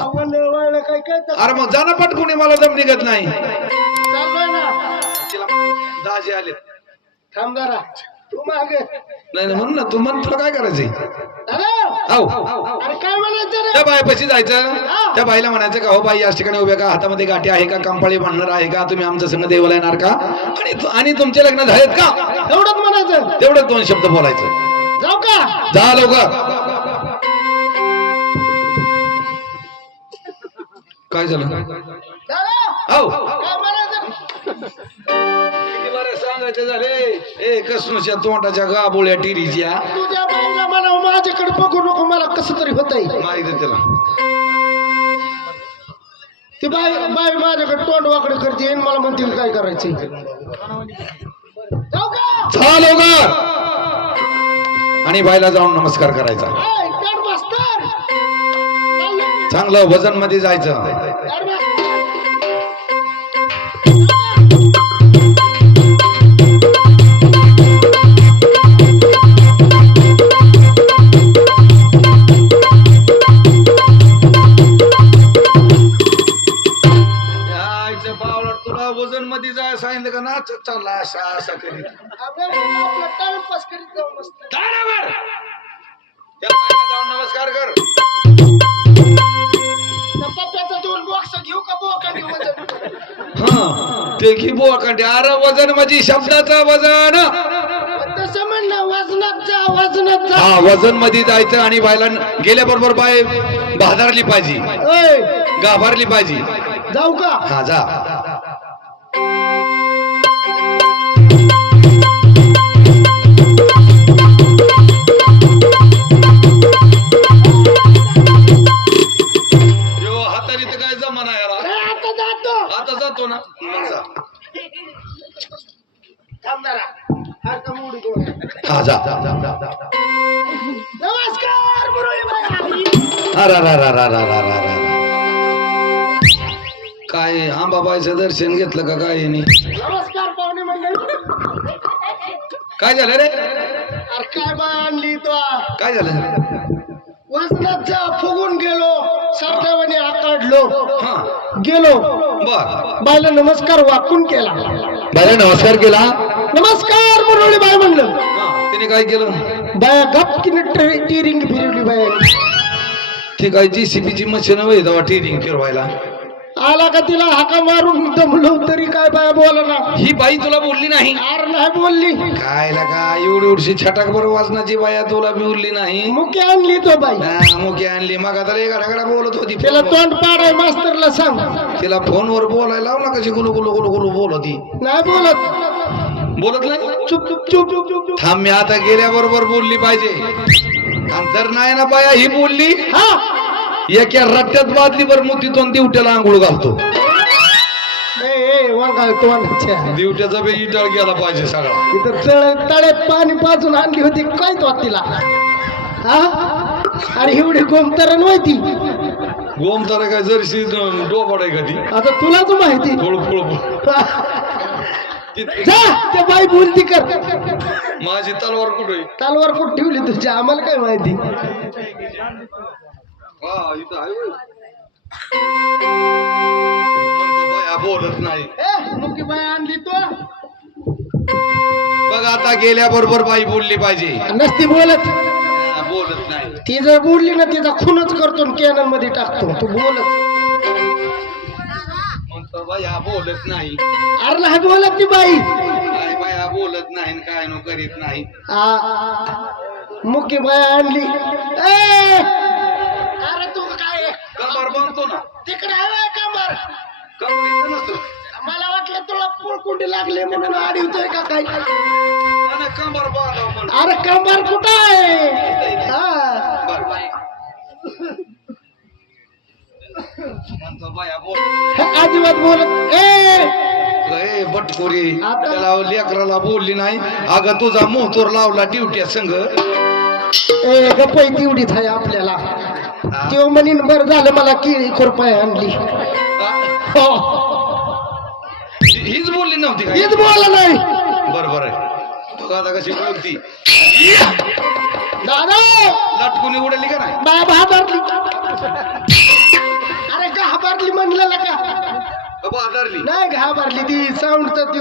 अरे मग जाणं पटकुनी मला दम निघत नाही. चाललोय ना. दाजी आले. थांब जरा तू मागे. नाही म्हणून ना तू म्हण तुला काय करायचंय. अरे काय म्हणायचं रे. त्या बाईपाशी जायचं. त्या बाईला म्हणायचं का हो बाई या ठिकाणी उभ्या का, हातामध्ये गाठी आहे का, कंपाळी बांधणार आहे का, तुम्ही आमच्या संग देवाला येणार का, आणि तुमचे लग्न झालेत का, एवढंच म्हणायचं. तेवढंच 2 शब्द बोलायचं. जाऊ का. जा लवकर. काय झालं. किती बरं सांगायचं झाले. ए कसनुच्या तोंडाच्या गाबोळ्या टिरीच्या. तुझ्या बाईला म्हणा माझ्याकडे बघू नको, मला कसं तरी होतंय. माहिती त्याला. ती बाई माझ्याकडे तोंड वाकडे करते, मला म्हणतील काय करायचे. जाऊ का. जा लवकर. आणि बाईला जाऊन नमस्कार करायचा. चांगलं वजन मध्ये जायचं. तुला वजन मध्ये जाय सांगितलं का ना. चालला असा असा करीत टाइमपास करीत जाऊ मस्त. जाऊन नमस्कार कर. पप्प्याचा दोन बॉक्स घेऊ का बोकांडी वजन. हा ते की बोकांडी. अरे वजन म्हणजे शब्दाचं वजन. तसं म्हणलं वजनात जा. हा वजन मध्ये जायचं. आणि बायला गेल्याबरोबर बाय बहादरली पाहिजे, गाभारली पाहिजे. जाऊ का. हा जा. हाताने तर काय जमाना याला. आता जातो ना. हा जा. नमस्कार मुरळी बाई. काय आंबाबाईचं दर्शन घेतलं का काय. नमस्कार पाहुणे मंडळी. काय झालं रे. अरे काय बाय आणली तो. काय झालं. वजनात जा फुगून गेलो. सरदावाने आकाडलो. हा गेलो. बर. बायला नमस्कार वाकून केला. बायला नमस्कार केला. नमस्कार मुरळी बाई म्हणलं. तिने काय केलं. बाया गपकीने टिरिंग फिरवली बाया. ती काय जीसीबीची मशीन वय तेव्हा टिरिंग फिरवायला. आला का तिला हाका मारून दमलो तरी काय बाया बोला ना. ही बाई तुला बोलली नाही. अरे नाही बोलली. काय लागा एवढी छटाक बरं वाजनाची बाया तुला बोलली नाही. मुके आणली तो बाई. मुके आणली. मग आता गडागडा बोलत होती. तिला तोंड पाडाय मास्तरला सांग. तिला फोनवर बोलायला लाव ना. कशी गुलू गुलू गुलू गुलू बोलत होती. नाही बोलत. बोलत नाही. चुप चुप चुप चुप चुप चुप. थांब मी आता गेल्याबरोबर बोलली पाहिजे. आणि जर नाही ना बाया ही बोलली. हा एका रट्ट्यात बादलीवर मोतीतून दिवट्याला आंघोळ घालतो. दिवट्याचा बे इटाळ गेला पाहिजे सगळा. इथं तळ्यात पाणी पाजून आणली होती काय तो तिला. हा अरे एवढी गोमतरण माहिती. गोमतारा काय जरशी डोबाड आहे का ती. आता तुलाच माहिती. त्या बाई बोलती कर. माझी तलवार कुठे. तलवार कुठे ठेवली तुझी आम्हाला काय माहिती. बोलत नाही. मुकी बाई आणली तो. बघ आता गेल्याबरोबर बाई बोलली पाहिजे. नसती बोलत. बोलत नाही. ती जर बोलली ना तिचा खूनच करतो कॅनल मध्ये टाकतो. तू बोलत. म्हणतो बाया बोलत नाही. अरे नाही बोलत ती बाई. काय बाया बोलत नाही काय नो करीत नाही. मुकी बाई आणली. अरे तू काय कंबर बांधतो ना. तिकडे आहे कंबर. कंबरीचं नसतं. मला वाटलं तुला पोळकुंडी लागली म्हणून आडवतोय का काय. कंबर बांधावं म्हणून. अरे कंबर कुठं आहे. म्हणतो बाया बोल. अजिबात बोलत. ए बटकोरी त्याला लेकराला बोलली नाही. अगं तुझा मोहतोर लावला ड्युट्या संघ. गप्पा तेवढीच आहे आपल्याला. तेव्हा म्हणीन बरं झालं मला केळी खुरपाय आणली. हीच बोलली नव्हती का. हीच बोला नाही. बरोबर आहे. तू आता कशी बोलती. दादा लटकुनी उडली का नाही. बाबा हातातली. हादरली नाही घाबरली ती साऊंडचं ती